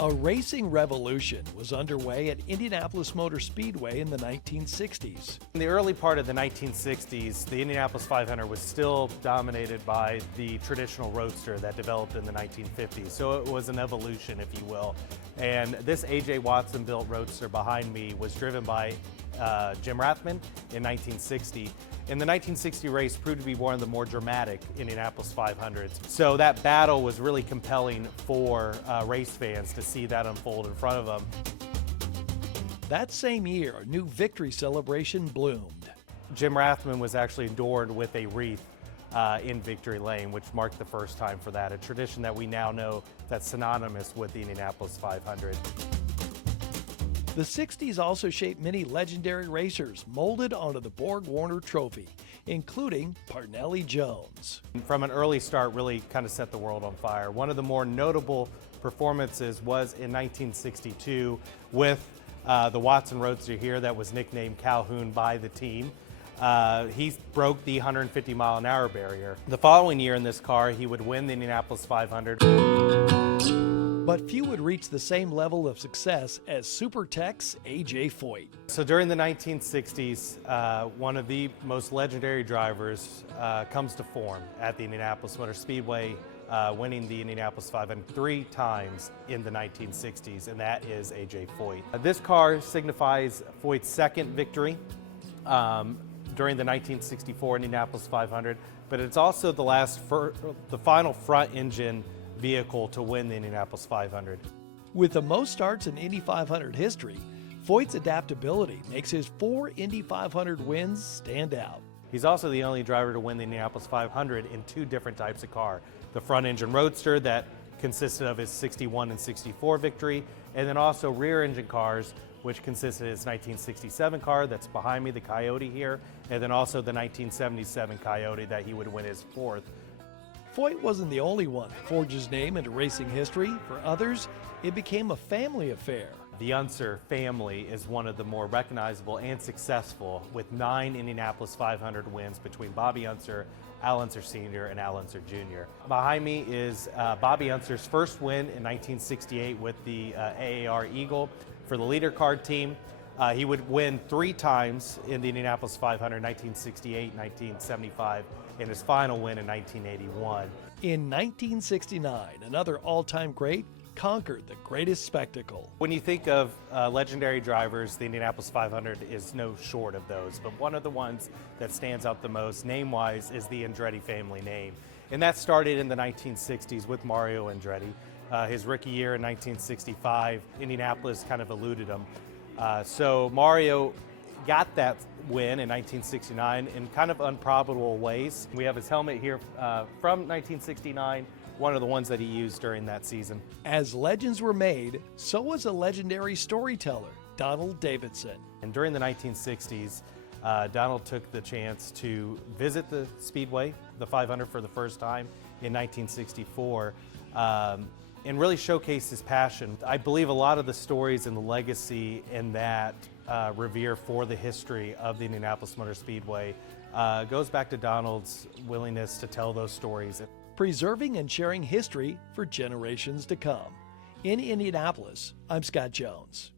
A racing revolution was underway at Indianapolis Motor Speedway in the 1960s. In the early part of the 1960s, the Indianapolis 500 was still dominated by the traditional roadster that developed in the 1950s. So it was an evolution, if you will. And this A.J. Watson-built roadster behind me was driven by Jim Rathman in 1960. And the 1960 race proved to be one of the more dramatic Indianapolis 500s. So that battle was really compelling for race fans to see that unfold in front of them. That same year, a new victory celebration bloomed. Jim Rathman was actually adorned with a wreath in Victory Lane, which marked the first time for that, a tradition that we now know that's synonymous with the Indianapolis 500. The 60s also shaped many legendary racers molded onto the Borg-Warner Trophy, including Parnelli Jones. From an early start, really kind of set the world on fire. One of the more notable performances was in 1962 with the Watson Roadster here that was nicknamed Calhoun by the team. He broke the 150-mile-an-hour barrier. The following year in this car, he would win the Indianapolis 500. But few would reach the same level of success as Super Tech's A.J. Foyt. So during the 1960s, one of the most legendary drivers comes to form at the Indianapolis Motor Speedway, winning the Indianapolis 500 3 times in the 1960s, and that is A.J. Foyt. This car signifies Foyt's second victory during the 1964 Indianapolis 500, but it's also the final front engine vehicle to win the Indianapolis 500. With the most starts in Indy 500 history, Foyt's adaptability makes his 4 Indy 500 wins stand out. He's also the only driver to win the Indianapolis 500 in 2 different types of car. The front engine roadster that consisted of his 61 and 64 victory, and then also rear engine cars, which consisted of his 1967 car that's behind me, the Coyote here, and then also the 1977 Coyote that he would win his 4th. Foyt wasn't the only one to forge his name into racing history. For others, it became a family affair. The Unser family is one of the more recognizable and successful, with 9 Indianapolis 500 wins between Bobby Unser, Al Unser Sr., and Al Unser Jr. Behind me is Bobby Unser's first win in 1968 with the AAR Eagle for the leader card team. He would win 3 times in the Indianapolis 500, 1968, 1975, and his final win in 1981. In 1969, another all-time great conquered the greatest spectacle. When you think of legendary drivers, the Indianapolis 500 is no short of those, but one of the ones that stands out the most name-wise is the Andretti family name. And that started in the 1960s with Mario Andretti. His rookie year in 1965, Indianapolis kind of eluded him. So Mario got that win in 1969 in kind of improbable ways. We have his helmet here from 1969, one of the ones that he used during that season. As legends were made, so was a legendary storyteller, Donald Davidson. And during the 1960s, Donald took the chance to visit the Speedway, the 500 for the first time in 1964, and really showcase his passion. I believe a lot of the stories and the legacy in that revere for the history of the Indianapolis Motor Speedway goes back to Donald's willingness to tell those stories. Preserving and sharing history for generations to come. In Indianapolis, I'm Scott Jones.